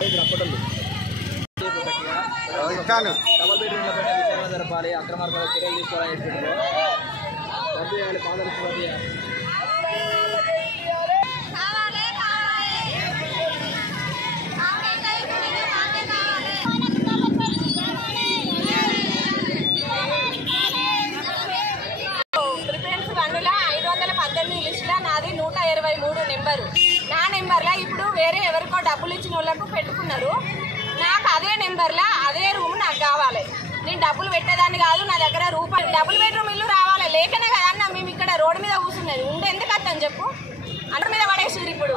Double బెడ్రూమ్ల పైన విచారణ జరపాలి, అక్రమార్గాల చర్యలు తీసుకోవాలని చెప్పారు. రద్దు చేయాలి పాదరక్ష రద్దు చేయాలి. ప్రిఫరెన్స్ 518 లిస్టులో నాది 123 నెంబరు. నా నెంబర్లో ఇప్పుడు వేరే ఎవరికో డబ్బులు ఇచ్చిన వాళ్ళకు పెట్టుకున్నారు. నాకు అదే నెంబర్లో అదే రూమ్ నాకు కావాలి. నేను డబ్బులు పెట్టేదాన్ని కాదు, నా దగ్గర రూపాయలు డబుల్ బెడ్రూమ్ ఇల్లు రావాలి. లేకనే కదా అన్న మేము ఇక్కడ రోడ్డు మీద కూర్చున్నది. ఉంటే ఎందుకు అర్థం చెప్పు, అంత మీద పడేసారు ఇప్పుడు.